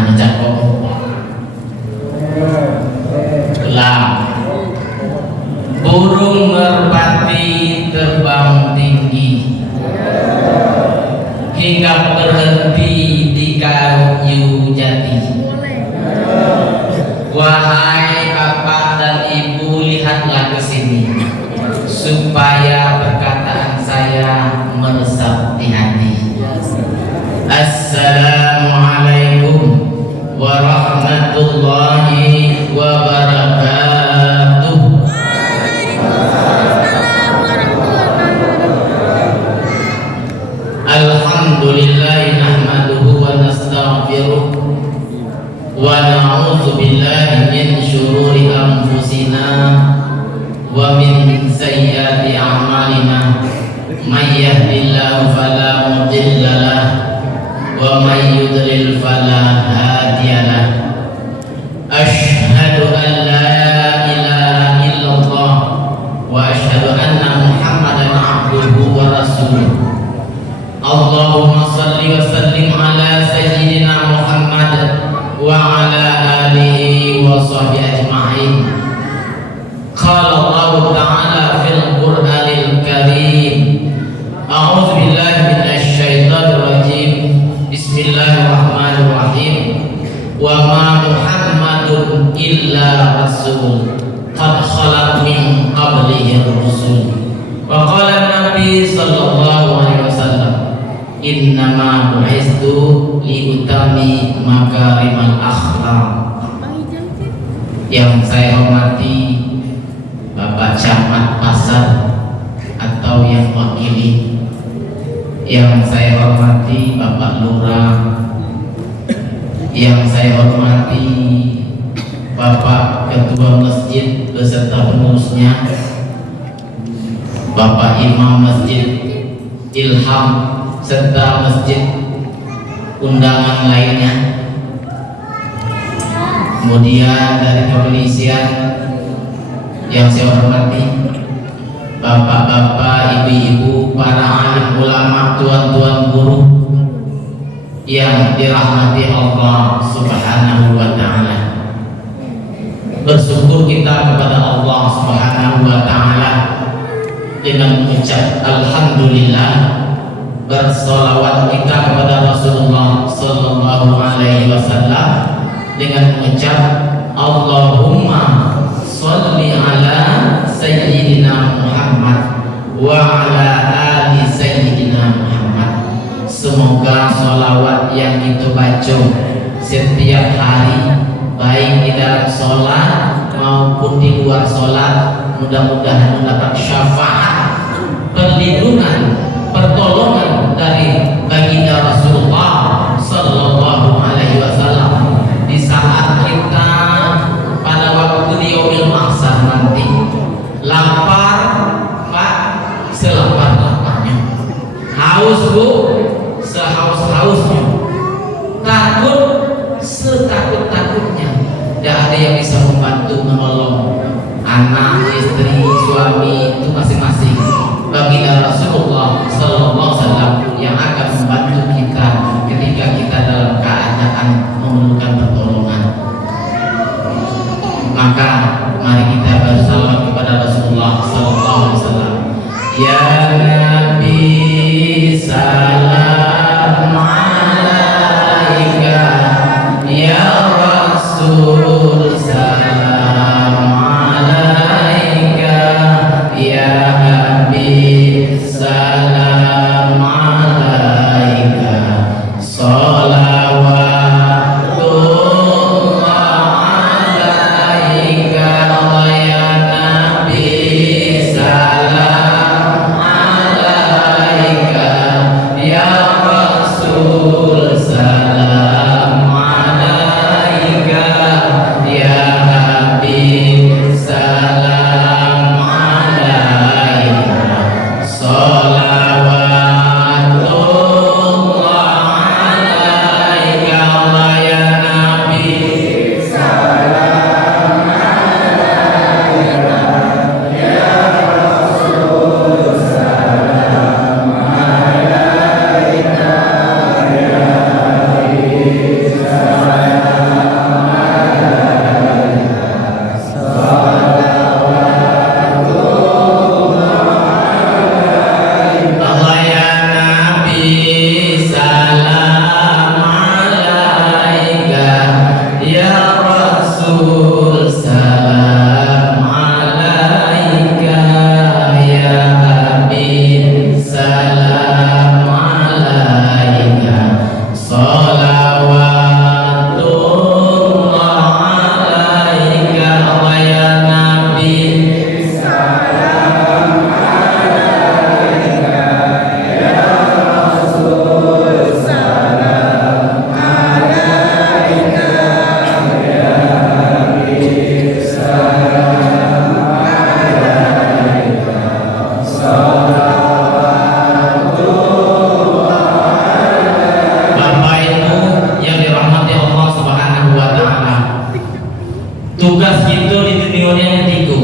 anu cakep lah burung merpati terbang tinggi hingga berhenti di kayu jati. Wahai bapak dan ibu, lihatlah ke sini supaya perkataan saya meresap di hati. Assalamualaikum warahmatullahi wabarakatuh. Alhamdulillahi nahmaduhu wa nastaghfiruh wa na'udzu billahi min syururi anfusina wa min sayyiati a'malina may yahdihillahu fala mudilla lahu wa may yudlil fala hadiya lahu. Asyhadu an la ilaha illallah wa asyhadu anna Muhammadan abduhu wa rasuluh. Allahumma salli wa sallim ala sayyidina Muhammad wa ala alihi wa sahbihi ajma'in. Qala Allah ta'ala fil Qur'anil Karim. A'udzu billahi minasy syaithanir rajim. Bismillahirrahmanirrahim. Wa ma Muhammadun illa rasul qad khalat min qablihi rusul. Wa qala Nabi sallallahu alaihi wasallam, innama bu'istu liutami makarimal akhlak. Yang saya hormati Bapak Camat Pasar atau yang wakili, yang saya hormati Bapak Lurah, yang saya hormati Bapak Ketua Masjid beserta pengurusnya, Bapak Imam Masjid Ilham serta masjid undangan lainnya. Kemudian dari kepolisian yang saya hormati, bapak-bapak, ibu-ibu, para alim ulama, tuan-tuan guru yang dirahmati Allah Subhanahu wa ta'ala. Bersyukur kita kepada Allah Subhanahu wa ta'ala dengan mengucap alhamdulillah. Bersolawat kita kepada Rasulullah sallallahu alaihi wasallam dengan mengucap Allahumma sholli ala sayyidina Muhammad wa ala ali sayyidina Muhammad. Semoga sholawat yang kita baca setiap hari, baik di dalam sholat maupun di luar sholat, mudah-mudahan mendapat syafaat, perlindungan, pertolongan dari baginda Rasulullah sallallahu alaihi wasallam di saat kita pada waktu di yaumil mahsyar nanti lapar, Pak, selapar-laparnya, haus, Bu, sehaus-hausnya, takut setakut-takutnya. Tidak ada yang bisa membantu menolong anak, istri, suami itu masing-masing. Baginda Rasulullah sallallahu alaihi wasallam yang akan membantu kita ketika kita dalam keadaan memerlukan pertolongan. Maka mari kita bersalawat kepada Rasulullah sallallahu alaihi wasallam. Ya Nabi salam alaika, ya Rasul salam alaika, ya Habib salam alaika, salawatullah dunia tiga.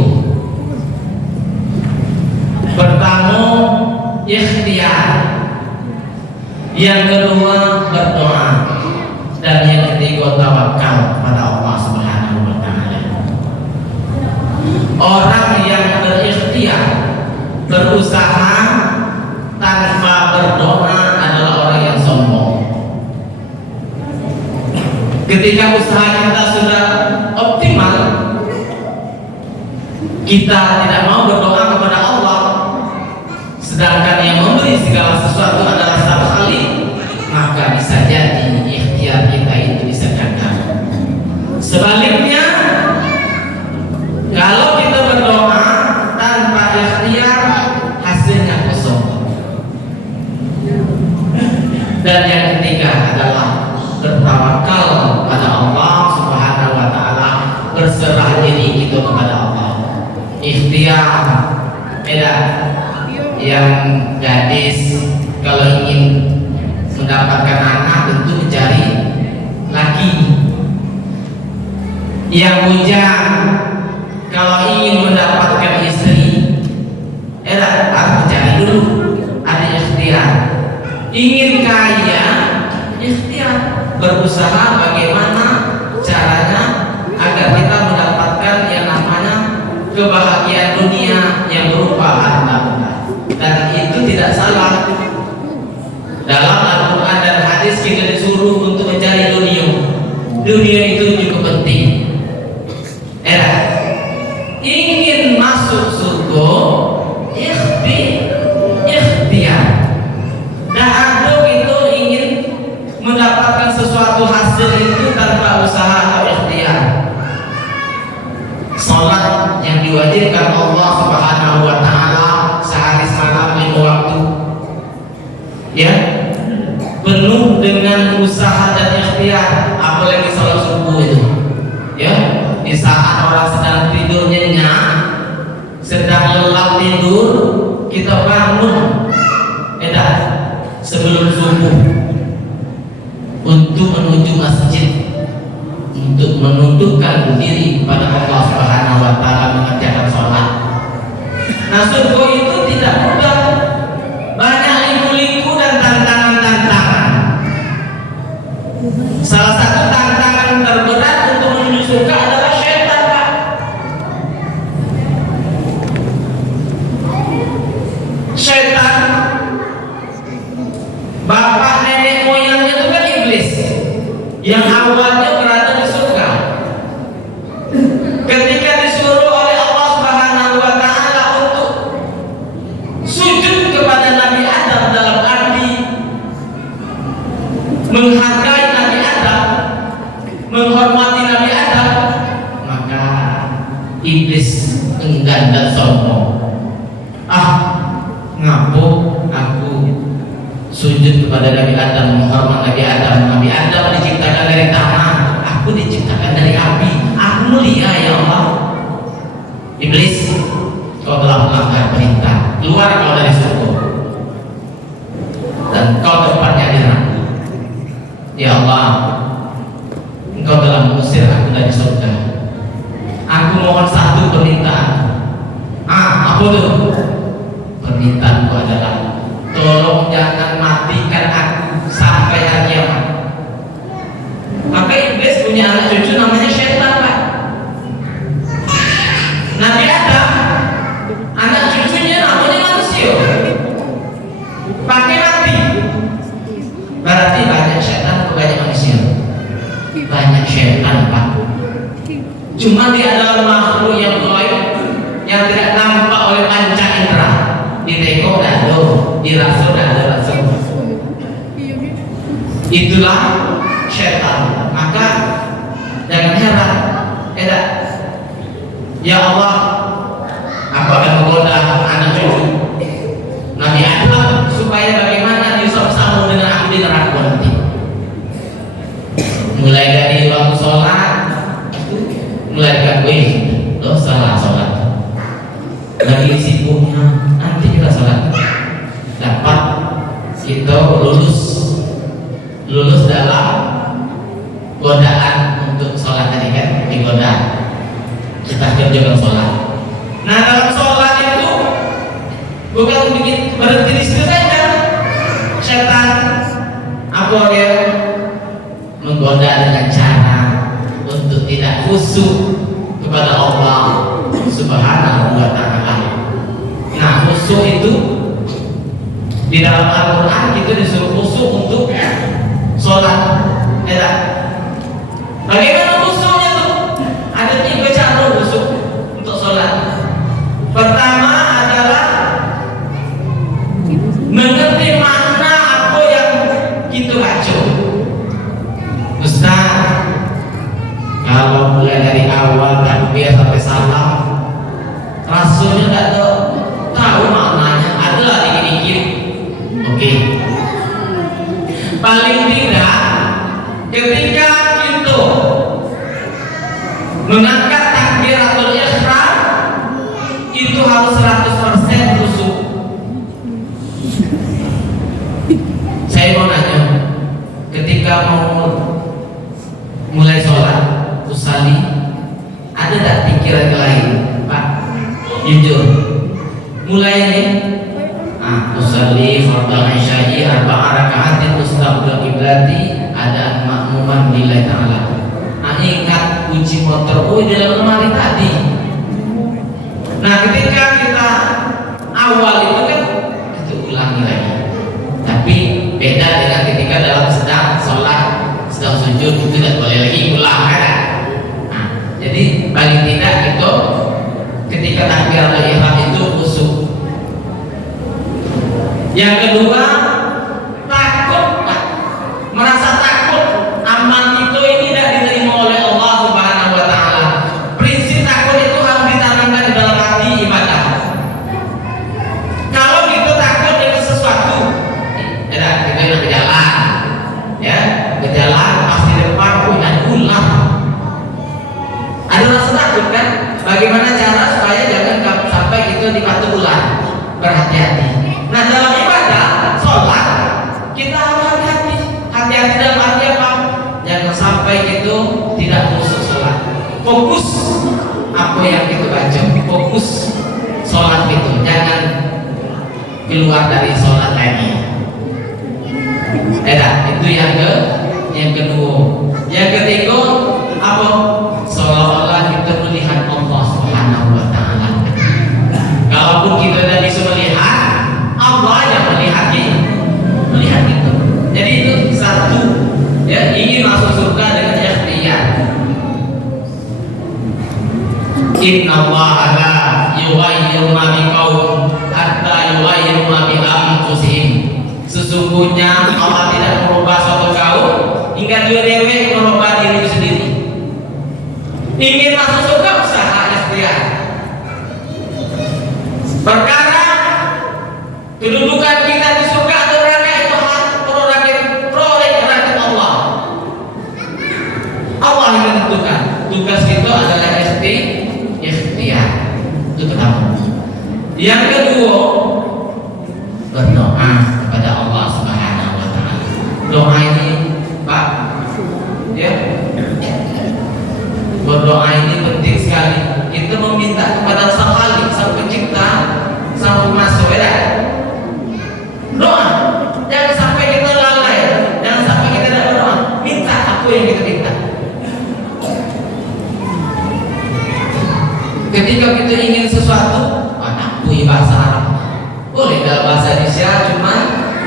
Pertama ikhtiar, yang kedua berdoa, dan yang ketiga tawakal pada Allah Subhanahu wa taala. Orang yang berikhtiar, berusaha tanpa berdoa adalah orang yang sombong. Ketika usaha kita sudah optimal, kita tidak mau berdoa kepada Allah, sedangkan yang memberi segala sesuatu adalah Sang Khalik, maka bisa jadi ikhtiar kita itu bisa gagal. Sebaliknya, kalau kita berdoa tanpa ikhtiar, hasilnya kosong. Dan yang ketiga adalah bertawakal pada Allah Subhanahu wa taala, berserah diri kita kepada Allah. Ikhtiar, beda. Yang gadis kalau ingin mendapatkan anak tentu mencari laki. Yang bujang kalau ingin mendapatkan istri, harus mencari dulu, ada ikhtiar. Ingin kaya, ikhtiar, berusaha bagaimana caranya agar kita mendapatkan yang namanya kebahagiaan dunia yang berupa harta. Dan itu tidak salah. Dalam Al-Quran dan hadis kita disuruh untuk mencari dunia. Dunia itu juga penting. Ingin masuk surga, ikhtiar. Nah, ada itu ingin mendapatkan sesuatu hasil itu tanpa usaha atau ikhtiar. Salat yang diwajibkan Allah Subhanahu wa taala sehari semalam 5 waktu, ya, penuh dengan usaha dan ikhtiar. Apalagi salat subuh itu, ya, di saat orang sedang tidur nyenyak, sedang lelap tidur, kita bangun, sebelum subuh untuk menuju masjid, untuk menundukkan diri kepada Allah Subhanahu wa taala, mengerjakan sholat. Nah, surga itu tidak mudah, banyak liku-liku dan tantangan-tantangan. Salah satu tantangan terberat untuk menuju surga adalah syaitan, Pak. Syaitan, bapak nenek moyangnya itu kan iblis, yang awalnya berada di surga. Ketika disuruh oleh Allah Subhanahu wa taala untuk sujud kepada Nabi Adam dalam arti menghargai Nabi Adam, menghormati Nabi Adam, maka iblis enggan dan sombong. Ngapo aku sujud kepada Nabi Adam, menghormat Nabi Adam. Nabi Adam diciptakan dari tanah, aku diciptakan dari api. Aku mulia ya Allah. Iblis, kau telah melanggar perintah, keluar kau dari surga dan kau tempatnya di neraka. Ya Allah, engkau telah mengusir aku dari surga. Aku mohon satu permintaan. Apa itu? Permintaanku adalah tolong jangan matikan aku sampai hari kiamat. Maka iblis punya anak cucu namanya syaitan, Pak. Nabi Adam, anak cucunya namanya manusia, pakai mati. Berarti banyak syaitan atau banyak manusia? Banyak syaitan, Pak. Cuma dia adalah makhluk yang gaib, yang tidak nampak oleh panca indera. Di teko tidak ada, dirasa tidak ada langsung. Itulah syaitan. Maka jangan heran, ya Allah, aku akan menggoda anak cucu Nabi Adam supaya bagaimana dia sama dengan aku di neraka nanti. Mulai dari waktu sholat, mulai dari lo salah sholat, lagi sibuknya, nanti kita sholat dapat kita lulus dalam godaan untuk sholat tadi kan, digoda. kita jangan sholat. Nah dalam sholat itu bukan berhenti di situ saja. Setan apa ya menggoda dengan cara untuk tidak khusyuk kepada Allah Subhanahu wa Ta'ala. Nah khusyuk itu di dalam Al-Quran kita disuruh khusyuk untuk sholat. Ya, bagaimana khusyuknya tuh? Ada 3 cara khusyuk untuk sholat. Pertama adalah mengerti makna apa yang kita baca. Ustaz, kalau mulai dari awal takbir sampai salam rasanya tidak tahu maknanya, adalah dikit-dikit. Oke. Paling tidak ketika kita mengangkat takbiratul ihram itu harus 100% khusyuk. Saya mau nanya, ketika mau mulai sholat usali, ada tak pikiran lain, Pak? Jujur, mulai ini usali fardhu isya'i 4 raka'atin mustaqbil qiblati ada makmuman lillahi ta'ala. Ingat kunci motor di dalam lemari tadi. Nah ketika kita awal itu kan itu ulangi lagi, tapi beda dengan ketika dalam sedang sholat, sedang sujud itu tidak boleh lagi ulang kan? Nah, jadi paling tidak itu ketika takbiratul ihram itu khusyuk. Yang kedua, takut, merasa takut amal itu ini tidak diterima oleh Allah Subhanahu wa Ta'ala. Prinsip takut itu harus ditanamkan di dalam hati ibadah. Kalau kita takut dengan sesuatu, kita nak berjalan, ya, berjalan pasti depan ada ular. Ada rasa takut kan? Bagaimana cara supaya jangan sampai itu dipatuk ular? Berhati-hati. Nah dalam ibadah sholat kita harus hati-hati. Hati-hati dalam arti apa? Jangan sampai itu tidak khusyuk sholat. Fokus apa yang kita baca. Fokus sholat itu. Jangan keluar dari sholat lagi. Itu yang kedua. Yang ketiga apa? Seolah-olah kita melihat Allah Subhanahu wa Ta'ala. Kalaupun kita tidak bisa melihat, Allah yang melihat itu. Jadi itu satu, ya, ingin masuk surga dengan ikhtiar. Inna Allah la yughayyiru ma biqaum hatta yughayyiru ma bi anfusihim. Sesungguhnya Allah tidak merubah suatu kaum hingga dia dewek merubah diri sendiri. Ingin masuk surga usaha ikhtiar. Perkara kedudukan kita di surga atau neraka itu prerogatif Allah. Allah yang menentukan. Tugas kita adalah ikhtiar. Itu pertama. Yang kedua, berdoa kepada Allah Subhanahu wa Ta'ala. Doa ini, Pak, ya, berdoa ini penting sekali. Kita meminta kepada Sang Khalik, Sang Pencipta, Sang Pemasok, ya. Doa, jangan sampai kita lalai, jangan sampai kita tidak berdoa. Minta apa yang kita minta. Ketika kita ingin sesuatu, akui bahasa Arab. Boleh dalam bahasa Indonesia, cuma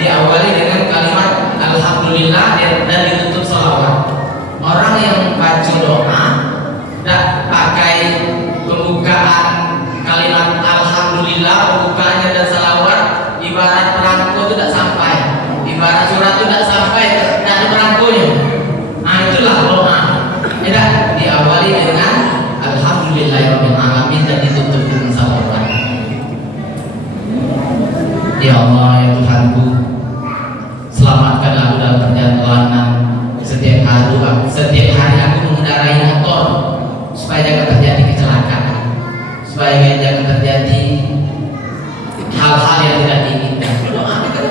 diawali dengan kalimat Alhamdulillah dan ditutup salawat. Orang yang baca doa tidak pakai pembukaan kalimat Alhamdulillah, pembukaannya dan salawat, ibarat perangko itu tidak sampai, ibarat surat itu tidak sampai, tidak ada perangkonya. Nah itulah doa. Tidak diawali dengan Alhamdulillahirabbil alamin dan ditutup dengan salawat. Ya Allah, ya Tuhanku, selamatkanlah aku dalam perjalanan. Setiap hari aku mengendarai motor supaya jangan terjadi kecelakaan, supaya jangan terjadi hal-hal yang tidak diinginkan. Doa kita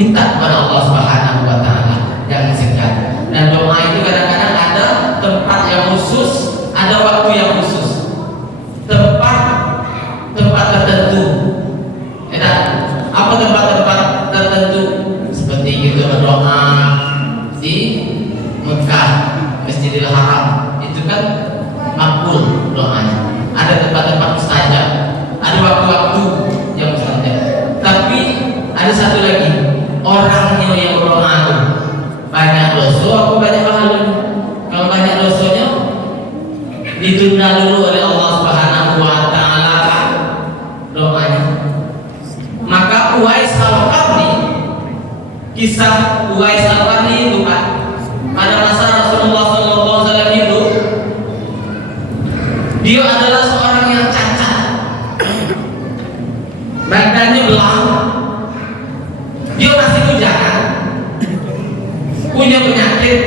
minta kepada Allah Subhanahu wa Ta'ala, jangan segan. Dan doa itu kadang-kadang ada tempat yang khusus, ada banyak dosa, aku banyak pahalanya. Kalau banyak dosanya ditunda dulu oleh Allah Subhanahu wa taala doanya. Maka Uwais Al-Qarni, kisah Uwais Al-Qarni itu Pak, pada masa Rasulullah SAW hidup, dia adalah seorang yang cacat, badannya belang, dia masih bujangan, punya penyakit,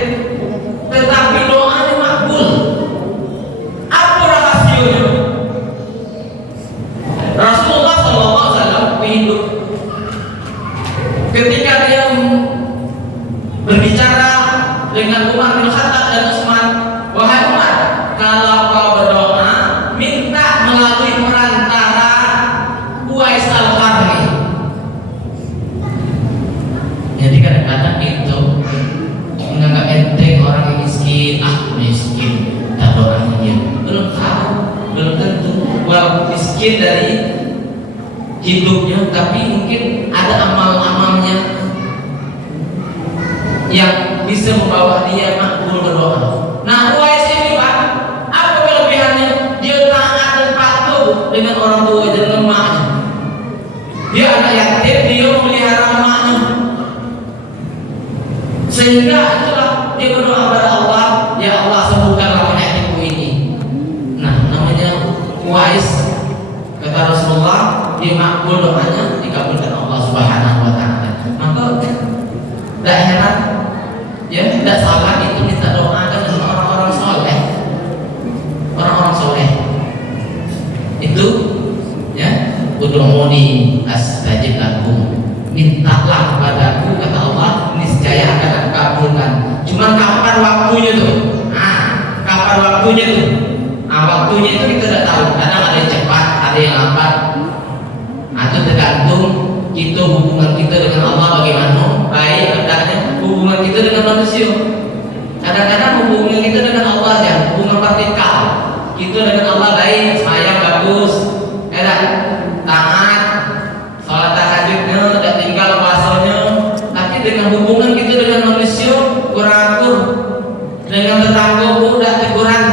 tetapi doanya makbul. Apa rahasianya? Rasulullah SAW hidup, ketika dia berbicara dengan Umar bin Khattab dan Utsman, wahai Umar, kalau kau berdoa minta melalui perantara Uwais Al-Qarni. Jadi kadang-kadang itu menganggap enteng orang yang miskin, miskin, tak doanya dia. Belum tahu, belum tentu. Walaupun miskin dari hidupnya, tapi mungkin ada amal-amalnya yang bisa membawa dia makbul berdoa. Nah, Uwais ini Pak, apa kelebihannya? Dia taat dan patuh dengan orang tua dan emaknya. Dia anak yatim, dia memelihara emaknya. Sehingga itulah dia berdoa kepada Allah, ya Allah sembuhkanlah penyakitku ini. Nah, namanya Uwais, kata Rasulullah, dia makbul doanya, dikabulkan Allah Subhanahu wa taala. Maka tidak heran, ya tidak salah itu minta doa dengan orang-orang soleh, orang-orang soleh itu, ya, ud'uni astajib lakum, mintalah kepadaku, kata Allah, niscaya akan aku kabulkan. Cuman kapan waktunya tuh? Kapan waktunya tuh? Waktunya itu kita tidak tahu. Kadang ada yang cepat, ada yang lambat. Itu tergantung kita, hubungan kita dengan Allah bagaimana, baik adanya hubungan kita dengan manusia. Kadang-kadang hubungan kita dengan Allah ya hubungan vertikal. Kita dengan Allah baik, sayang, bagus, taat, sholat tahajudnya, tidak tinggal puasanya. Tapi dengan hubungan kita dengan manusia kurang akur, dengan tetangga pun tidak teguran.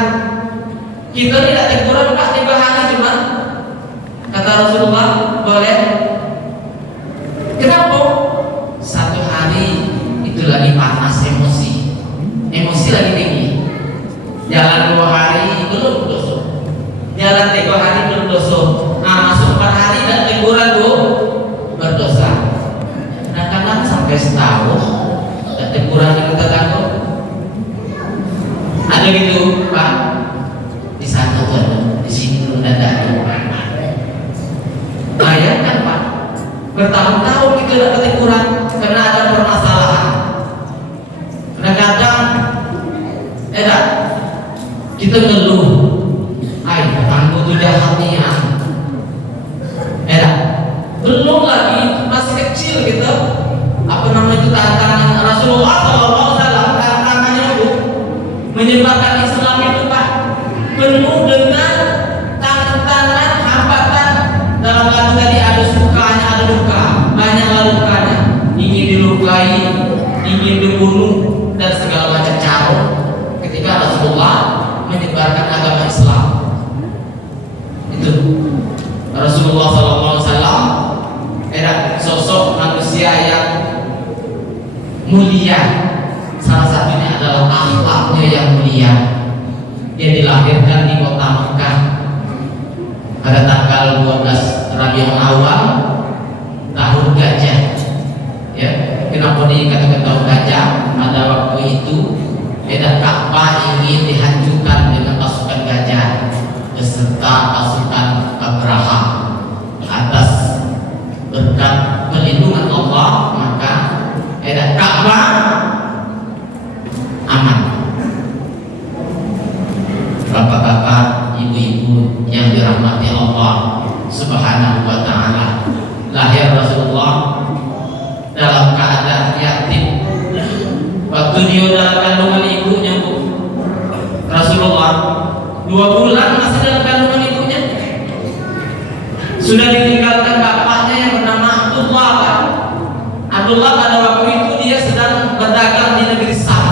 Kita tidak teguran 4-5 hari cuma, kata Rasulullah, boleh. Kenapa? Satu hari itu lagi panas emosi lagi tinggi. Jalan 2 hari belum dosa, jalan 3 hari belum dosa. Masuk 4 hari dan teguran berdosa. Kadang-kadang sampai setahun dan teguran dengan tetangga. Ada gitu Pak, di satu tuh, di sini belum ada. Bayangkan Pak, bertahun-tahun kita tidak keteguran karena ada permasalahan. Kadang-kadang kita ngeluh, tetangga itu jahat nih belum lagi masih kecil kita, itu tantangan Rasulullah SAW. Tantangannya itu menyebarkan Islam itu Pak penuh dengan tantangan, hambatan. Dalam lagu tadi ada sukanya, ada duka, banyak lukanya, ingin dilukai, ingin dibunuh dan segala macam cara ketika Rasulullah menyebarkan agama Islam. Itu Rasulullah SAW era sosok manusia yang mulia. Salah satunya adalah akhlaknya yang mulia. Dia dilahirkan di kota Mekah pada tanggal 12 Rabiul Awal tahun gajah. Ya, kenapa dikatakan tahun gajah? Pada waktu itu Ka'bah ingin dihancurkan dengan pasukan gajah beserta pasukan Abraha. Atas berkat perlindungan Allah maka Ka'bah aman. Bapak-bapak, ibu-ibu yang dirahmati Allah Subhanahu wa ta'ala, lahir Rasulullah dalam keadaan yatim. Waktu dia dalam kandungan ibunya Bu, Rasulullah 2 bulan masih dalam kandungan ibunya, sudah ditinggalkan bapaknya yang bernama Abdullah. Abdullah pada waktu itu dia sedang berdagang di negeri Sam.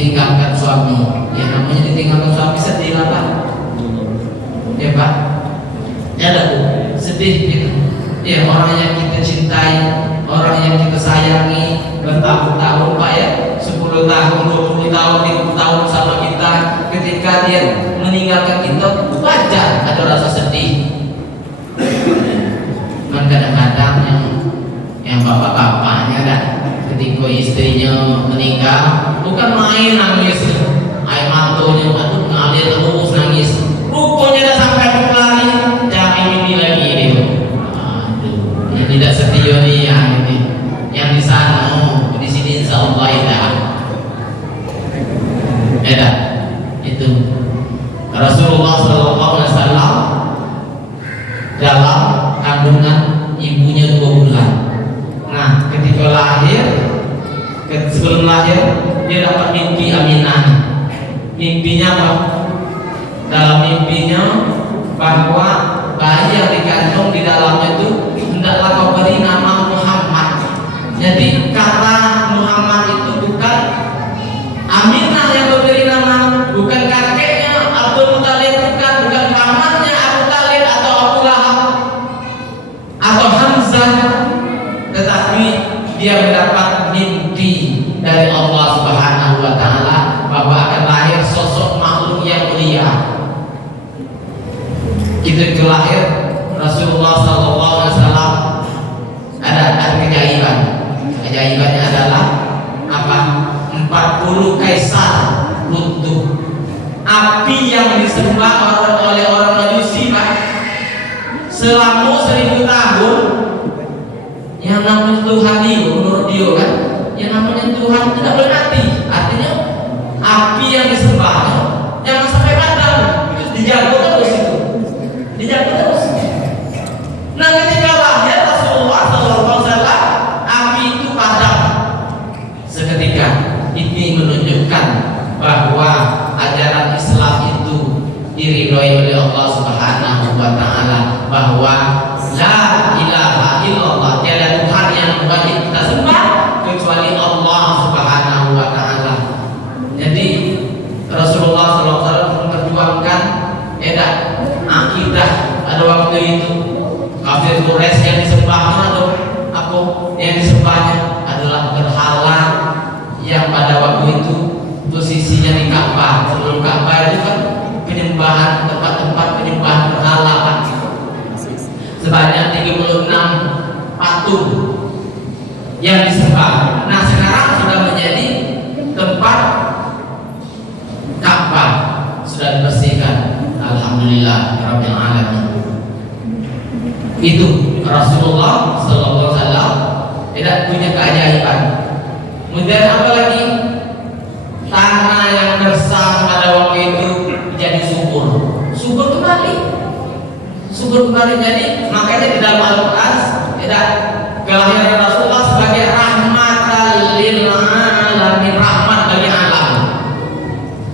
ditinggalkan suami. Ya namanya ditinggalkan suami sedih lah Pak. Ya Pak. Ya ada Bu, sedih gitu. Ya orang yang kita cintai, orang yang kita sayangi bertahun-tahun Pak ya, 10 tahun, 20 tahun, 30 tahun sama kita, ketika dia meninggalkan kita, wajar ada rasa sedih. Dan kadang-kadang yang bapak-bapaknya kan, ketika istrinya meninggal, bukan main nangis, air matanya aduh ngalir terus nangis, rupanya dah sampai berlari, jangan mimpi lagi dia. Aduh, yang tidak setia nih yang di sana, di sini insya Allah ya itu Rasulullah SAW dalam kandungan ibunya 2 bulan. Nah, ketika lahir, sebelum lahir dia dapat mimpi Aminah. Mimpinya apa? Dalam mimpinya bahwa bayi yang dikandung di dalamnya itu hendaklah kau beri nama Muhammad. Jadi kata Muhammad itu bukan Aminah yang memberi nama, bukan kakeknya Abdul Muthalib, bukan pamannya Abu Talib atau Abu Lahab atau Hamzah, tetapi dia mendapat mimpi dari Allah Subhanahu wa Ta'ala bahwa akan lahir sosok makhluk yang mulia. Itu lahir Rasulullah SAW. Ada keajaiban. Keajaibannya adalah apa? 40 kaisar runtuh. Api yang disembah oleh orang Majusi Pak, selama 1000 tahun, yang namanya Tuhan dia, menurut dia kan, yang namanya Tuhan tidak boleh mati. Artinya api yang disembahnya jangan sampai padam, dijaga terus itu, dijaga terus. Nah ketika lahir Rasulullah SAW, api itu padam seketika. Ini menunjukkan bahwa ajaran Islam itu diridhoi oleh Allah Subhanahu wa Ta'ala, bahwa la ilaha illallah, tiada Tuhan yang wajib kita sembah kecuali Allah Subhanahu wa Ta'ala. Jadi Rasulullah SAW memperjuangkan akidah. Pada waktu itu kafir Quraisy yang disembahnya atau apa yang disembahnya adalah berhala yang pada waktu itu posisinya di Ka'bah. Sebelum Ka'bah itu kan penyembahan, tempat-tempat penyembahan berhala Pak. Sebanyak 36 patung yang disembah. Nah sekarang sudah menjadi tempat Ka'bah, sudah dibersihkan. Alhamdulillah Rabbil Alamin. Itu Rasulullah SAW tidak punya keajaiban. Kemudian apa lagi? Tanah yang gersang pada waktu itu menjadi subur kembali, subur kembali. Jadi makanya di dalam Al-Quran tidak kelahiran Rasulullah sebagai rahmatan lil alamin, rahmat bagi alam,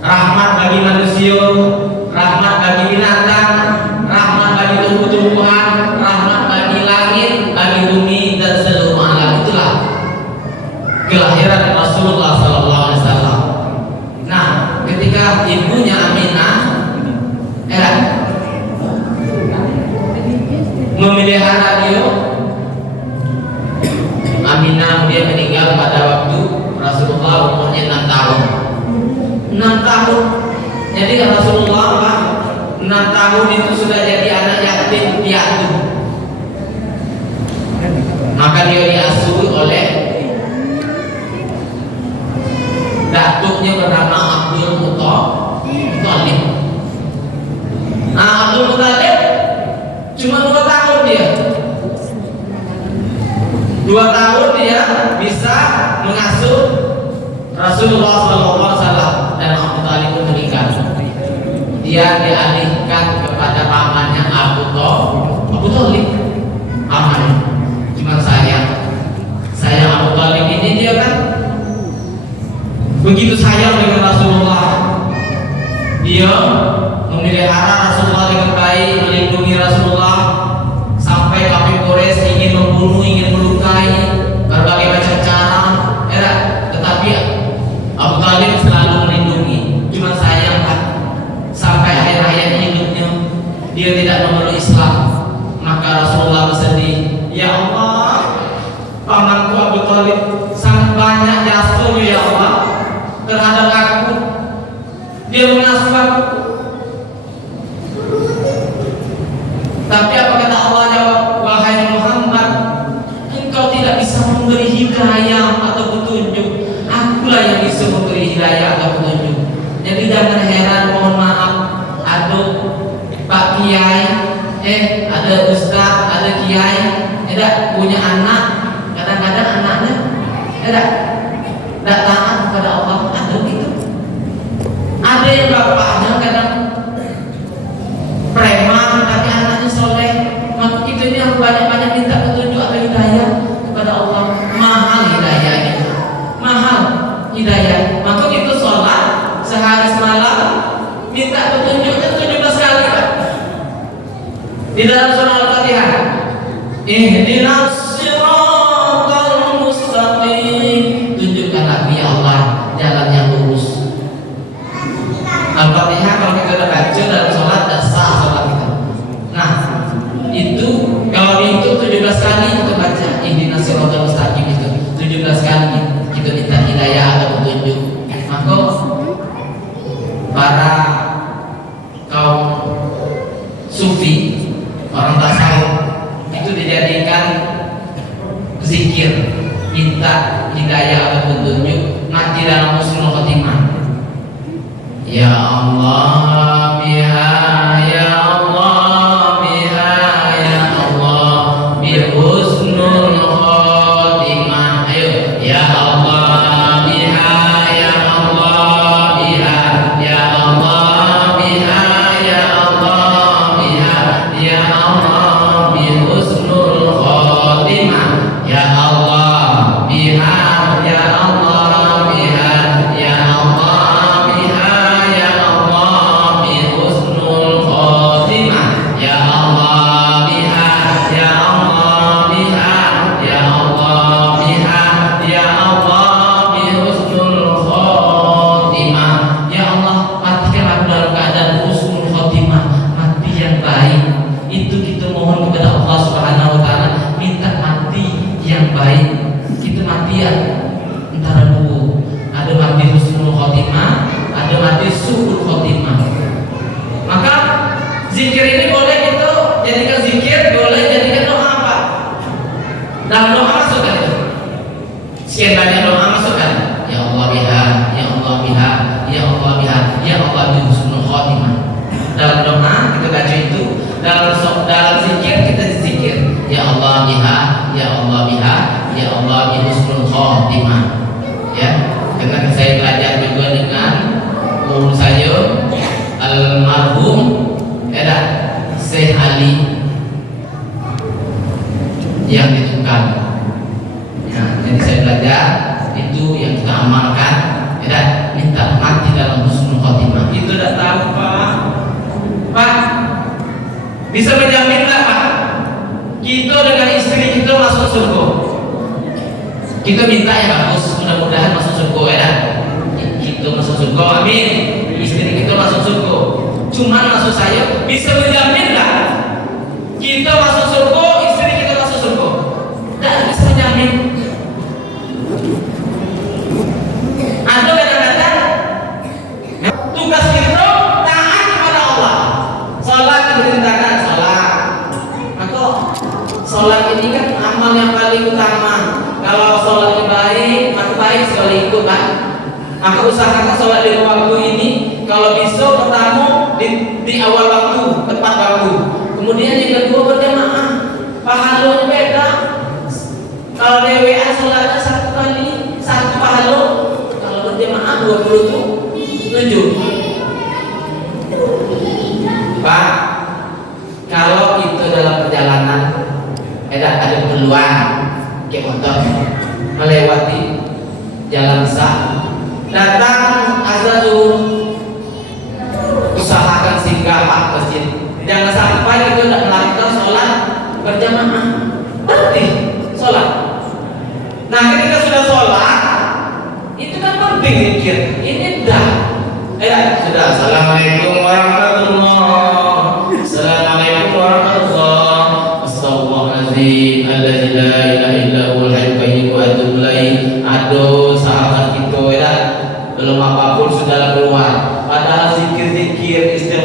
rahmat bagi manusia, rahmat bagi binatang, rahmat bagi tumbuh-tumbuhan, rahmat bagi langit, bagi bumi dan seluruh alam. Itulah kelahiran Rasulullah SAW. Nah, ketika ibunya Aminah memelihara dia, Aminah dia meninggal pada waktu Rasulullah umurnya 6 tahun. 6 tahun. Jadi Rasulullah 6 tahun itu sudah jadi anak yatim piatu. Maka dia diasuh oleh datuknya bernama Abdul Muthalib. Nah Abdul Muthalib cuma 2 tahun dia. 2 tahun dia bisa mengasuh Rasulullah SAW dan Abu Talib pun meninggal. Dia dialihkan kepada pamannya Abu Talib. Pamannya cuma sayang Abu Talib ini, dia kan begitu sayang dengan Rasulullah. Dia memelihara Rasulullah dengan baik, melindungi Rasulullah sampai kafir Quraisy ingin membunuh, ingin melukai berbagai macam cara. Tetapi Abu Talib selalu dia tidak memeluk Islam. Maka Rasulullah bersedih, ya Allah, pamanku Abu Thalib sangat banyak jasanya ya Allah terhadap aku. Dia mengasuh aku. Tapi apa kata Allah jawab, wahai Muhammad, engkau tidak bisa memberi hidayah atau petunjuk. Akulah yang bisa memberi hidayah atau petunjuk. Jadi jangan heran, mohon maaf, aduh Pak Kiai, ada Ustaz, ada Kiai, tidak punya anak, kadang-kadang anaknya tidak taat kepada Allah, ada gitu. Ada yang bapaknya kadang preman tapi anaknya soleh. Maka kita ini harus banyak-banyak minta petunjuk atau hidayah kepada Allah. Mahal hidayah ini, mahal hidayah. Maka kita sholat sehari semalam minta petunjuknya 17 kali Pak. Di dalam surah Al-Fatihah, ihdinas siratal mustaqim, tunjukkanlah ya Allah jalan yang lurus. Al-Fatihah kalau kita udah baca dalam sholat, dan sah sholat kita. Nah, itu kalau itu 17 kali kita baca ihdinas siratal mustaqim, itu 17 kali kita minta hidayah atau petunjuk. Maka para kaum sufi, orang tasawuf itu dijadikan zikir minta hidayah atau petunjuk mati dalam husnul khotimah. Ya Allah biha, ya Allah biha, ya Allah bi husnul khotimah. Ayo, ya Allah biha, ya Allah biha, ya Allah biha, ya Allah biha, ya Allah bi husnul khotimah. Ya Allah biha, ya Allah biha, ya Allah biha, ya Allah bi husnul khotimah. Ya Allah biha, ya Allah biha, ya Allah biha, ya Allah bi husnul khotimah. Ya Allah, matikan aku dalam keadaan husnul khotimah, mati yang baik. Itu kita mohon kepada Allah Subhanahu wa taala, minta mati yang baik. Kita mati ya antara dua, ada mati husnul khotimah, ada mati su'ul khotimah. Maka zikir ini boleh kita jadikan zikir, boleh jadikan doa apa? Dalam doa masukkan itu. Sekian banyak doa masukkan. Ya Allah biha, ya Allah biha, ya Allah biha, ya Allah bi husnul khotimah. Dalam doa kita baca itu, dalam zikir kita zikir. Ya Allah biha, ya Allah biha, ya Allah bi husnul khotimah. Ya, dengan saya belajar juga dengan guru saya almarhum Syekh Ali yang ditukar. Ya, jadi saya belajar itu yang kita amalkan. Ya, minta mati dalam husnul khotimah. Itu tidak tahu Pak, bisa menjamin nggak Pak? Kita dengan istri kita masuk surga. Kita minta ya bagus, mudah-mudahan masuk surga ya. Kita masuk surga, amin. Istri kita masuk surga. Cuman maksud saya, bisa menjamin nggak kita masuk surga, istri kita masuk surga? Tidak bisa menjamin. Ada kadang-kadang tugas kita taat kepada Allah. Sholat diperintahkan sholat. Maka sholat ini kan amal yang paling utama. Kalau sholatnya baik, maka baik sekali itu kan. Maka usahakan sholat di waktu ini. Kalau bisa pertama di awal waktu, tepat waktu. Kemudian yang kedua berjamaah. Pahalanya beda. Kalau dewean sholatnya satu kali, satu pahala. Kalau berjamaah 27. Pak, kalau kita dalam perjalanan ada peluang ke motor melewati jalan besar, datang azan zuhur, usahakan singgah Pak masjid. Jangan sampai kita tidak melakukan sholat berjamaah, berarti sholat. Nah, ketika sudah sholat, itu kan penting zikir. Ini dah, sudah. Assalamualaikum warahmatullahi wabarakatuh.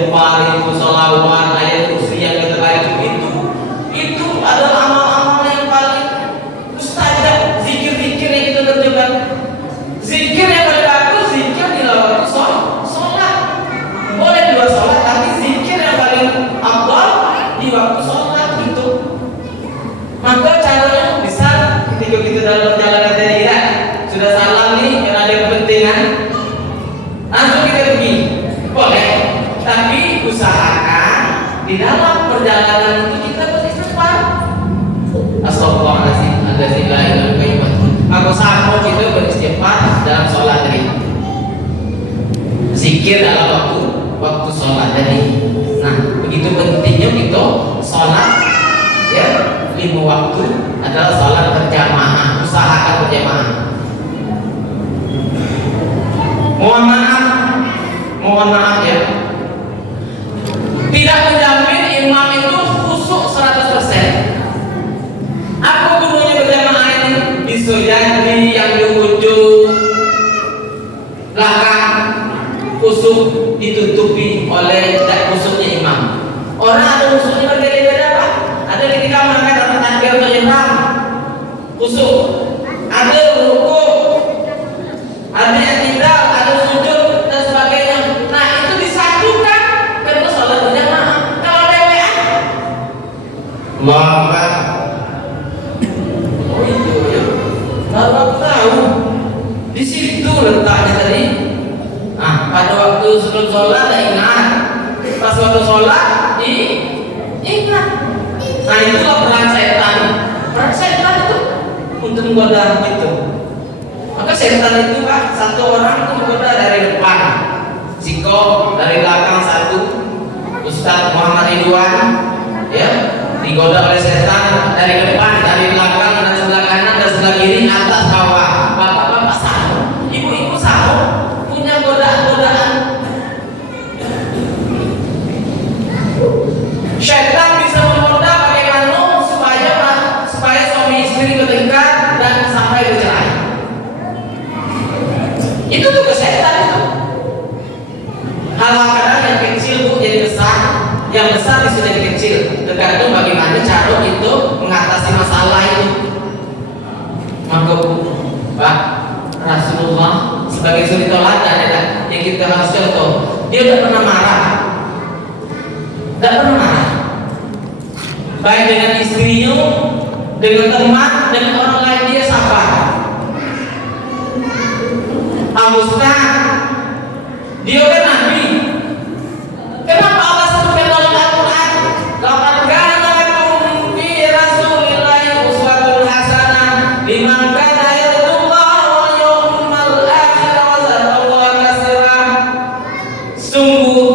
istighfar, itu sholawat, ayat kursi yang kita baca itu adalah amal-amal yang paling mustajab. Zikir-zikir yang kita kerjakan, zikir yang paling bagus, zikir di waktu sholat. Boleh di luar sholat, tapi zikir yang paling afdal di waktu sholat itu. Maka caranya bisa ketika kita dalam perjalanan tadi ya, sudah salam nih karena ada kepentingan, langsung kita pergi. Boleh, tapi usahakan di dalam perjalanan itu kita beristighfar. Astagfirullahaladzim, la ilaha illallah. Aku sama kita beristighfar dalam sholat tadi. Zikir dalam waktu sholat tadi. Nah, begitu pentingnya kita sholat ya 5 waktu adalah sholat berjamaah. Usahakan berjamaah. Mohon maaf ya, tidak menjamin imam itu khusyuk 100%. Aku gurunya berjamaah ini bisa jadi yang di ujung belakang khusyuk ditutupi oleh khusyuknya imam. Orang ada khusyuknya berbeda-beda Pak. Ada ketika mereka dapat takbir atau ihram khusyuk, ada rukuk, ada yang tidak, ada sujud dan sebagainya. Nah itu disatukan karena sholat berjamaah. Kalau lewean, lama. Oh itu ya, baru aku tahu. Di situ letaknya tadi. Nah pada waktu sebelum sholat ingat, pas waktu sholat ingat. Nah itulah peran setan. Peran setan itu untuk menggoda itu. Maka setan itu Pak, satu orang itu menggoda dari depan, Ziko dari belakang satu, Ustadz Muhammad Ridwan ya digoda oleh setan dari depan, dari belakang, dan sebelah kanan dan sebelah kiri, atas bawah. Bapak-bapak sama, ibu-ibu sama, punya godaan-godaan. Setan bisa menggoda bagaimana supaya suami istri bertengkar dan sampai bercerai. Itu tugas setan itu. Hal-hal kadang yang kecil Bu jadi besar, yang besar bisa jadi kecil. Tergantung bagaimana cara itu mengatasi masalah itu. Maka Bu, Pak, Rasulullah sebagai suri teladan yang kita harus contoh. Dia tidak pernah marah, tidak pernah marah. Baik dengan istrinya, dengan teman, dengan orang lain dia sabar. Ustaz, dia kan Nabi. Kenapa Allah sebutkan dalam Al-Quran? Laqad kana lakum fi Rasulillahi uswatun hasanah liman kana yarjullaha wal yawmal akhir wa dzakarallaha katsiran. Sungguh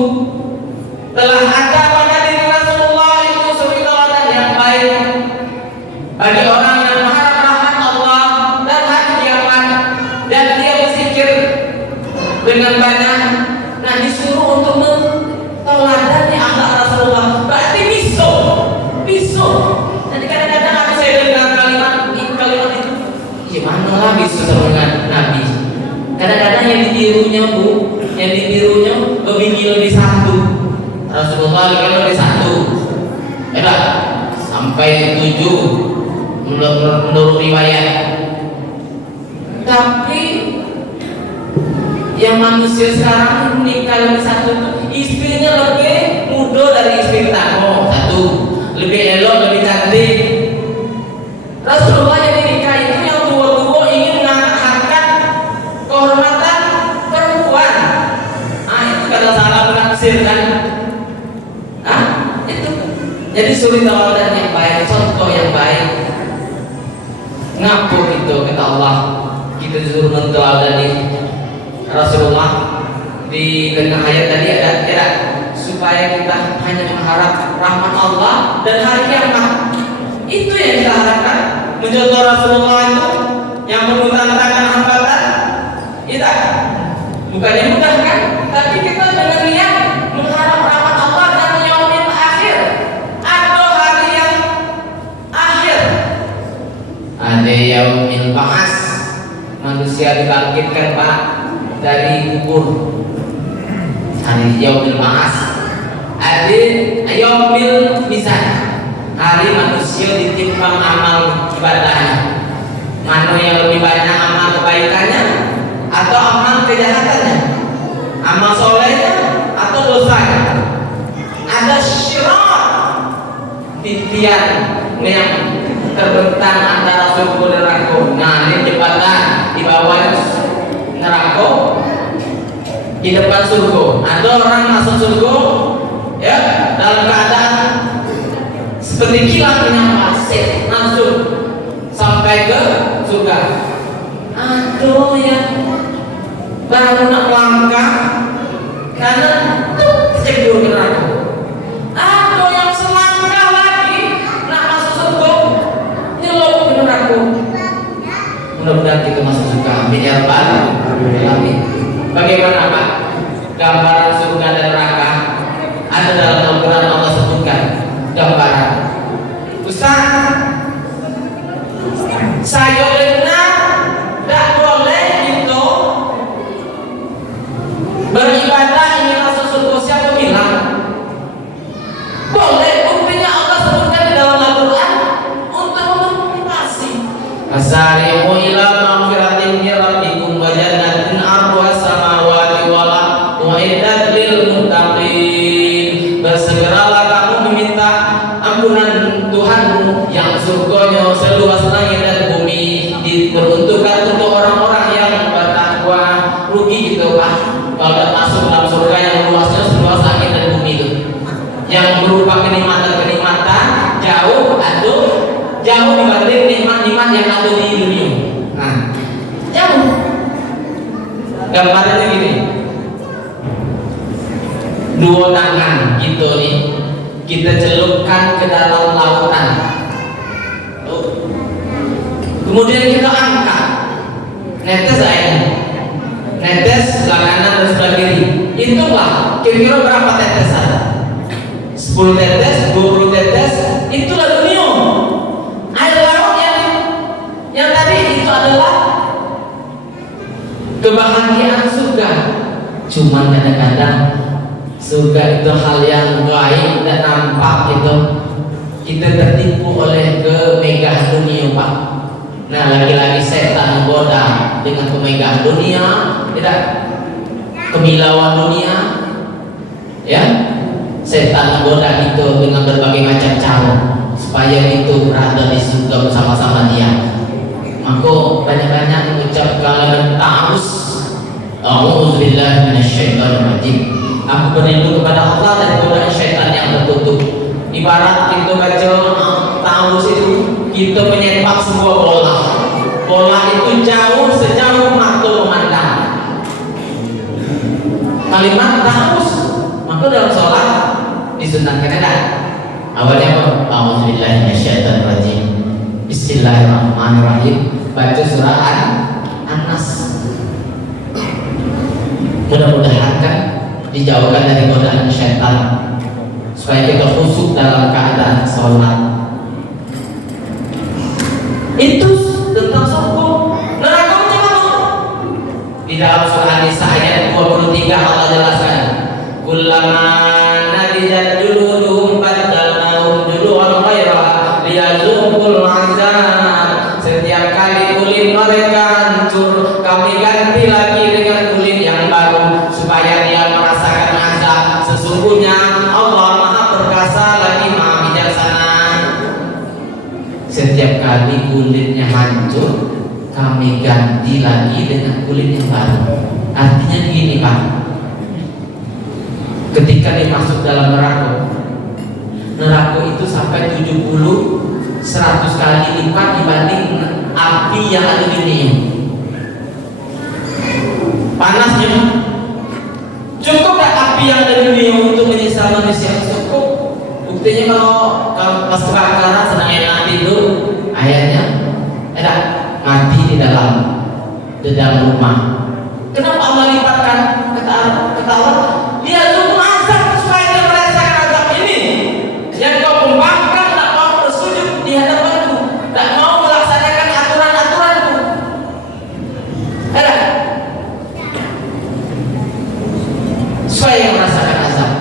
telah ada pada diri Rasulullah itu suri teladan yang baik bagi orang yang mengharap rahmat Allah dan hari kiamat, dan dia berzikir dengan banyak. Nah disuruh untuk menteladannya akhlak Rasulullah. Berarti bisu. Nanti kadang-kadang aku saya dengar kalimat itu, gimana lah bisu dengan Nabi. Kadang-kadang yang ditirunya Bu, yang ditirunya lebih satu. Rasulullah kalau lebih satu, hebat sampai 7 menurut riwayat. Tapi yang manusia sekarang menikah lebih satu itu istrinya lebih muda dari istri pertama satu, lebih elok, lebih cantik. Rasulullah yang nikah itu yang tua-tua ingin mengangkat kehormatan perempuan. Ah itu kadang salah menaksir kan? Ah itu. Jadi suri teladan yang baik, contoh yang baik. Ngaku itu kata Allah, kita disuruh menteladani Rasulullah. Di tengah ayat tadi ada tidak supaya kita hanya mengharap rahmat Allah dan hari kiamat. Itu yang kita harapkan. Mencontoh Rasulullah itu yang menutantangkan hambatan, kita bukannya mudah kan? Tapi kita dengan niat mengharap rahmat Allah dan yaumil akhir atau hari yang akhir. Ada yaumil ba'ats, manusia dibangkitkan Pak dari kubur. Hari yaumil ba'ats, Jadi yaumil mizan, hari manusia ditimbang amal ibadahnya. Mana yang lebih banyak amal kebaikannya atau amal kejahatannya, amal solehnya atau dosanya. Ada syirat titian yang terbentang antara surga dan neraka. Nah, ini jembatan di bawah neraka, di depan surga. Ada orang masuk surga ya dalam keadaan seperti kilat menyambar langsung sampai ke surga. Aduh yang baru nak melangkah karena terjebak ke neraka. Aduh yang selangkah lagi nak masuk surga nyelup ke neraka. Mudah-mudahan kita masuk surga. Amin ya rabbal alamin. Bagaimana Pak gambaran surga dan neraka? Ada dalam Al-Quran, Allah sebutkan gambaran. Ustaz, saya benar tidak boleh gitu beribadah ini masuk surga. Siapa bilang? Boleh, buktinya Allah sebutkan di dalam Al-Quran untuk memotivasi. Asari'u ila maghfiratin min rabbikum wa jannatin 'arduha as-samawati wal ardu u'iddat lil muttaqin. Bersegeralah kamu meminta ampunan Tuhanmu yang surganya seluas langit dan bumi, diperuntukkan untuk orang-orang yang bertakwa. Rugi gitu Pak kalau masuk dalam surga yang luasnya seluas langit dan bumi itu, yang berupa kenikmatan-kenikmatan jauh dibanding nikmat-nikmat yang ada di dunia. Nah, jauh. Gambarnya gini, dua tangan gitu nih, kita celupkan ke dalam lautan, kemudian kita angkat, netes airnya, netes sebelah kanan dan sebelah kiri. Itulah kira-kira berapa tetesan? 10 tetes, 20 tetes, itulah dunia. Air laut yang tadi itu adalah kebahagiaan surga. Cuman kadang-kadang surga itu hal yang gaib dan nampak gitu. Kita tertipu oleh kemegahan dunia Pak. Nah, lagi-lagi setan menggoda dengan kemegahan dunia, tidak kemilauan dunia, ya. Setan menggoda itu dengan berbagai macam cara supaya itu berada di surga bersama-sama dia. Maka banyak-banyak mengucap kalimat ta'awuz, a'udzubillahi minasyaitonir rajim. Aku berlindung kepada Allah dari godaan syaitan yang tertutup. Ibarat kita baca ta'awuz itu, kita menyepak sebuah bola. Bola itu jauh sejauh mata memandang. Kalimat ta'awuz, maka dalam sholat disunahkan ada. Awalnya apa? A'udzubillahi minasyaitonir rajim. Bismillahirrahmanirrahim. Baca surah An-Nas. Mudah-mudahan kan dijauhkan dari godaan syaitan supaya kita khusyuk dalam keadaan sholat. Itu tentang surga. Neraka macam mana? Di dalam surah An-Nisa ayat 23 Allah jelaskan, kullama nadijat juluduhum badalnahum juludan ghairaha liyazuqul azab. Setiap kali kulit mereka hancur, kami ganti lagi dengan kulit yang baru supaya dia merasakan azab. Sesungguhnya Allah Maha Perkasa lagi Maha Bijaksana. Setiap kali kulitnya hancur, kami ganti lagi dengan kulit yang baru. Artinya begini Pak, ketika dimasuk dalam neraka itu sampai 70 100 kali lipat dibanding api yang ada di dunia. Panasnya cukup gak api yang ada di dunia untuk menyiksa manusia? Cukup. Buktinya kalau pas kebakaran sedang enak tidur, ayahnya enak mati di dalam rumah. Kenapa Allah lipatkan ketawa? Dia tunggu azab supaya dia merasakan azab ini. Yang kau pembangkang tak mau bersujud di hadapanku, tak mau melaksanakan aturan-aturanku. Enak supaya merasakan azab.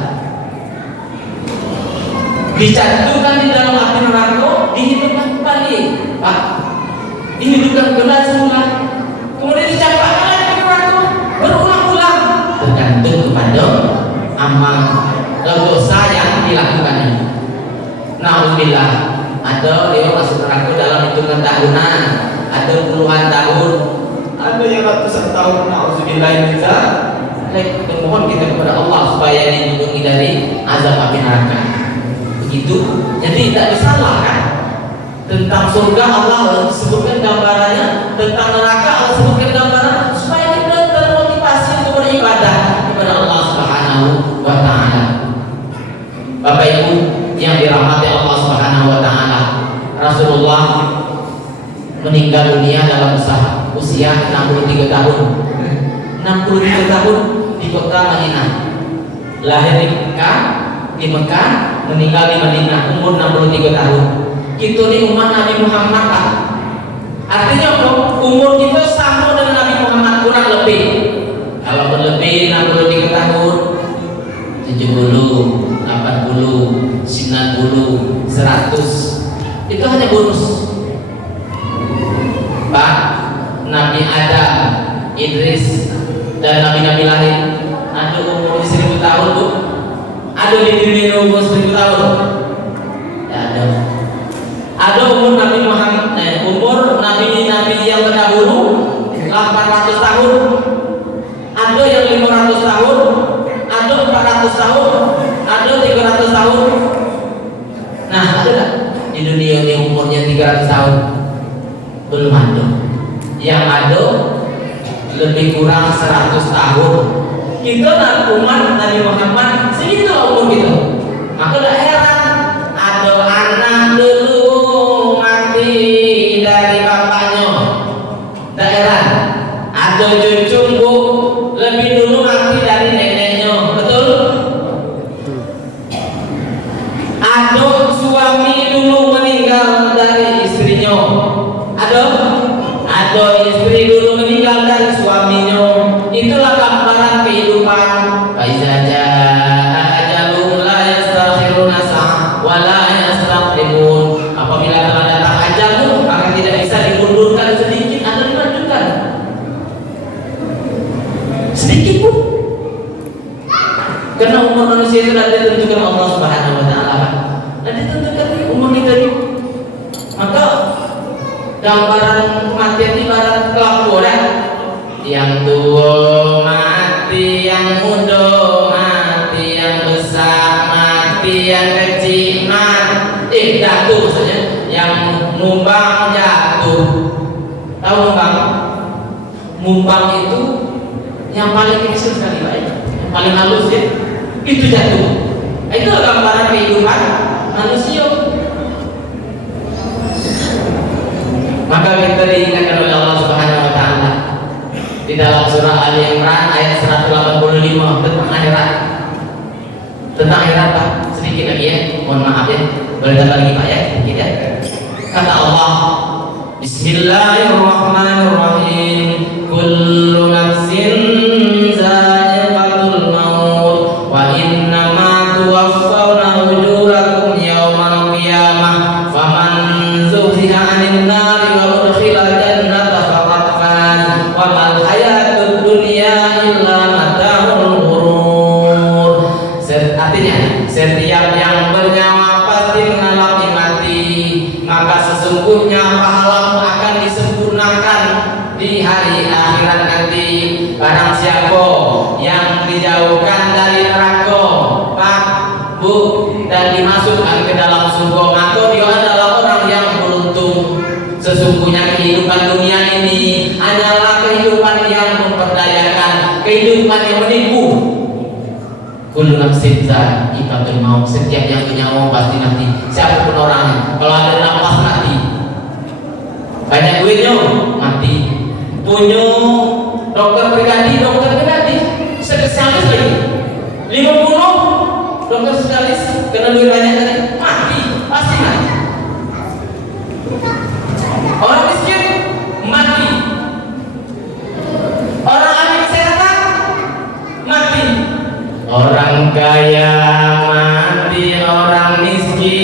Dicantumkan di dalam api neraka, dihidupkan kembali, Pak. Dihidupkan kembali semula, kemudian dicampakkan lagi ke neraka, berulang-ulang. Tergantung kepada amal dan dosa yang dilakukannya. Nauzubillah, ada dia masuk neraka dalam hitungan tahunan, ada puluhan tahun, ada yang ratusan tahun. Nauzubillah min dzalik. Mohon kita kepada Allah supaya dilindungi dari azab api neraka. Begitu. Jadi tidak disalahkan. Tentang surga Allah sebutkan gambarannya, tentang neraka Allah sebutkan gambaran supaya kita termotivasi untuk beribadah kepada Allah Subhanahu wa taala. Bapak Ibu yang dirahmati Allah Subhanahu wa taala, Rasulullah meninggal dunia dalam usia 63 tahun. 63 tahun di kota Madinah. Lahir di Mekah, meninggal di Madinah, umur 63 tahun. Kita ni umat Nabi Muhammad, Pak. Artinya umur kita sama dengan Nabi Muhammad kurang lebih. Kalau berlebih 63 tahun, 70, 80, 90, 100, itu hanya bonus. Pak, Nabi Adam, Idris, dan nabi-nabi lain ada umur 1000 tahun, Bu. Ada di dunia umur 1000 tahun? Tidak ada. Ada umur Nabi Muhammad, umur nabi-nabi yang terdahulu 800 tahun. Ada yang 500 tahun, ada 400 tahun, ada 300 tahun. Nah, ada tak di dunia ini umurnya 300 tahun? Belum ada. Yang ada lebih kurang 100 tahun. Kita umat Nabi Muhammad segitu umur kita. Maka tidak heran ada anak dulu mati dari bapaknya. Tidak heran ada cucu Bu lebih dulu mati dari neneknya. Betul? Ada suami dulu meninggal dari istrinya. Ada istri dulu meninggal dari suaminya. Itulah gambaran kehidupan. Faiza jaa ajalum la yastakhiruna sa'ah wa la yastaqdimun. Apabila telah datang ajalmu, maka tidak bisa dimundurkan sedikit atau dimajukan sedikit pun. Karena umur manusia itu sudah ditentukan Allah Subhanahu wa taala. Dan ditentukan umur kita itu. Maka gambaran kematian ini ibarat kelakuan. Yang tua mati, yang muda mati, yang besar mati, yang kecil mati. Jatuh maksudnya. Yang mumbang jatuh. Tahu mumbang? Mumbang itu yang paling kecil sekali, Pak. Yang paling halus ya. Itu jatuh. Itu gambaran kehidupan manusia. Maka kita diingatkan oleh Allah Subhanahu wa taala di dalam surah Ali Imran ayat 185 tentang akhirat. Tentang akhirat, Pak. Sedikit lagi ya. Mohon maaf ya. Boleh tambah lagi, Pak ya? Sedikit ya. Kata Allah, Bismillahirrahmanirrahim. Kullu nafsin za'iqatul maut wa innama tuwaffawna ujurakum yawmal qiyamah faman zuhziha 'anil nari wa udkhilal jannata faqad faz wa mal hayatud dunya illa mata'ul ghurur. Artinya, setiap yang bernyawa pasti mengalami mati, maka sesungguhnya pahalamu akan disempurnakan di hari akhirat nanti. Barang siapa yang dijauhkan dari neraka, Pak, Bu, dan dimasukkan ke dalam surga, maka dia adalah orang yang beruntung. Sesungguhnya kehidupan dunia ini adalah kehidupan yang memperdayakan, kehidupan yang menipu. Kullu nafsin za'iqatul maut. Setiap yang punya nyawa pasti mati. Siapapun orangnya. Kalau ada nafas mati. Banyak duitnya mati. Punya dokter pribadi spesialis lagi 50 dokter spesialis kena duit banyak tadi mati, pasti mati. Orang miskin mati, orang ahli kesehatan mati, orang kaya mati, orang miskin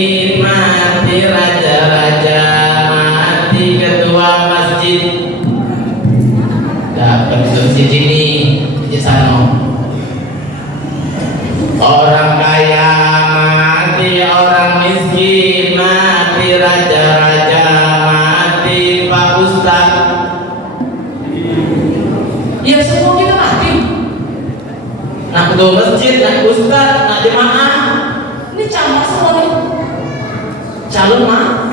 ke masjid, nak ustaz, nak jemaah. Ini campur semua nih. Calon mah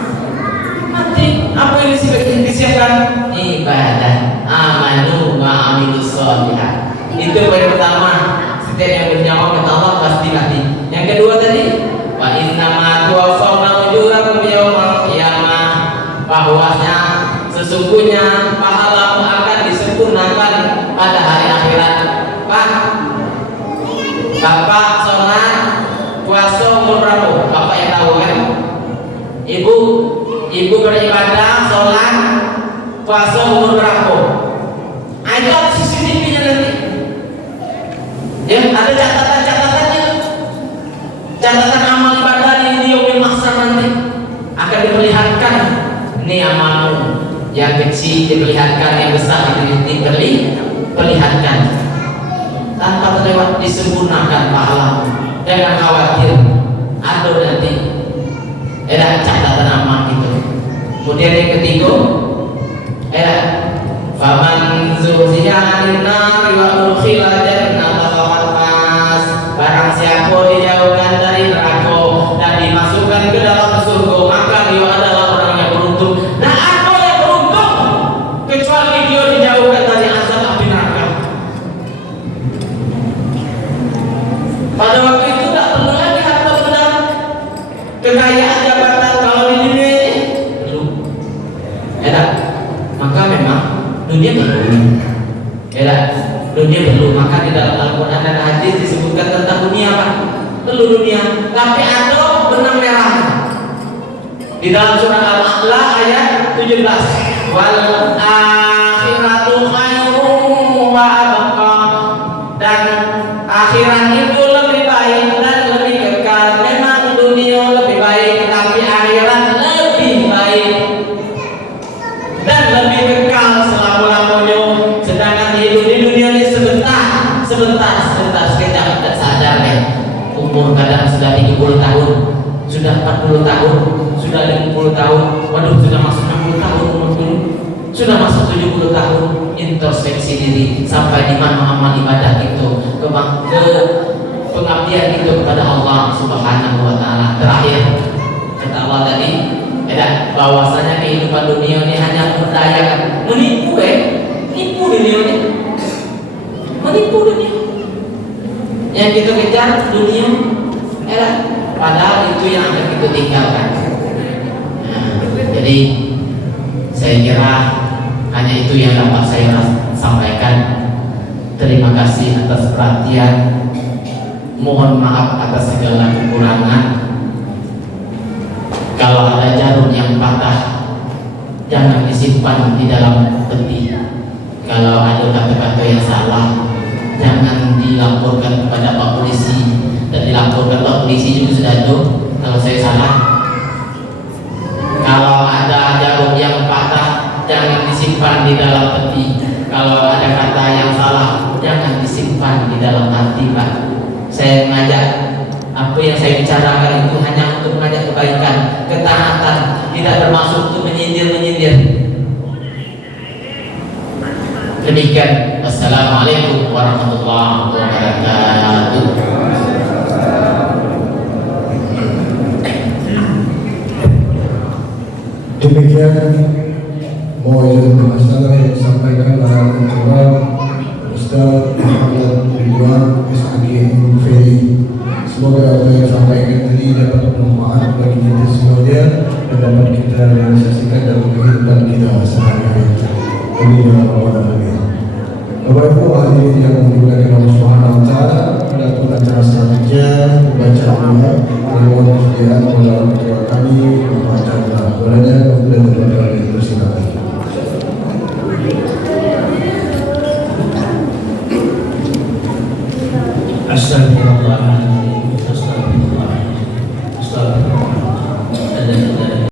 nanti apa yang disiapkan? Ibadah, amanu wa amilus sholihat. Itu poin pertama. Setiap yang bernyawa kata Allah pasti mati. Yang kedua tadi, wa innama tuwaffawna ujurakum yaumal qiyamah. Bahwasanya sesungguhnya pahalamu akan disempurnakan pada hari akhirat. Pak, Bapak sholat puasa umur berapa? Bapak yang tahu kan? Ibu beribadah sholat puasa umur berapa? Itu CCTV-nya nanti. Ya, ada catatan-catatannya. Catatan amal ibadah di yaumil mahsyar nanti akan diperlihatkan. Ini amalmu yang kecil diperlihatkan, yang besar diperlihatkan tanpa terlewat, disempurnakan pahala. Jangan khawatir, ada nanti ada catatan amal itu. Kemudian yang ketiga, faman zuhziha 'anil nari wa udkhila jannata faqad faz. Barang siapa dijauhkan dari neraka dan dimasukkan ke dalam surga, maka dia adalah orang yang beruntung. Nah, ada yang beruntung kecuali dia dijauhkan dari azab api neraka. Pada waktu itu tak perlu lagi harta benda, kekayaan, jabatan. Kalau di dunia ini belum, maka memang dunia perlu. Dunia perlu. Maka di dalam Al-Quran dan hadis disebutkan tentang dunia apa? Perlu dunia. Tapi ada benang merah. Di dalam surah Al-A'la ayat 17. Wal akhiratu khairun wa abqa. Dan akhirat itu lebih baik dan lebih kekal. Memang dunia lebih baik, tapi akhirat lebih baik dan lebih kekal selama-lamanya. Sedangkan hidup di dunia ini sebentar sekejap, tak sadar umur kadang sudah 30 tahun, sudah 40 tahun, sudah 50 tahun, waduh sudah masuk 60 tahun umur ini, sudah masuk 70 tahun. Introspeksi diri sampai di mana amal ibadah itu, ke pengabdian itu kepada Allah Subhanahu wa taala. Terakhir kata Allah tadi, bahwasanya kehidupan dunia ini hanya memperdayakan, menipu nipu dunia ini, menipu dunia. Yang kita kejar dunia, padahal itu yang akan kita tinggalkan. Jadi saya kira hanya itu yang dapat saya sampaikan. Terima kasih atas perhatian. Mohon maaf atas segala kekurangan. Kalau ada jarum yang patah, jangan disimpan di dalam peti. Kalau ada kata-kata yang salah, jangan dilaporkan kepada Pak Polisi. Dan dilaporkan Pak Polisi juga sudah ada kalau saya salah. Kalau ada jarum yang patah, jangan disimpan di dalam peti. Kalau ada kata yang salah, jangan disimpan di dalam hati, Pak. Saya mengajak, apa yang saya bicarakan itu hanya untuk mengajak kebaikan, ketaatan, tidak bermaksud untuk menyindir. Demikian. Wassalamualaikum warahmatullahi wabarakatuh. Demikian mau'izah masalah yang disampaikan oleh Ketua Ustaz Muhammad Ridwan SPG. Semoga apa yang disampaikan tadi dapat bermanfaat bagi kita semuanya dan dapat kita realisasikan dalam kehidupan kita sehari-hari. Amin ya rabbal alamin. Bapak Ibu hadirin yang dimuliakan Allah Subhanahu wa taala, pada acara selanjutnya membaca doa dan mohon kesediaan kepada ketua kami membaca doa. Bolehnya kemudian kepada kami bersilakan. Astagfirullahaladzim. Astagfirullahaladzim. Astagfirullahaladzim.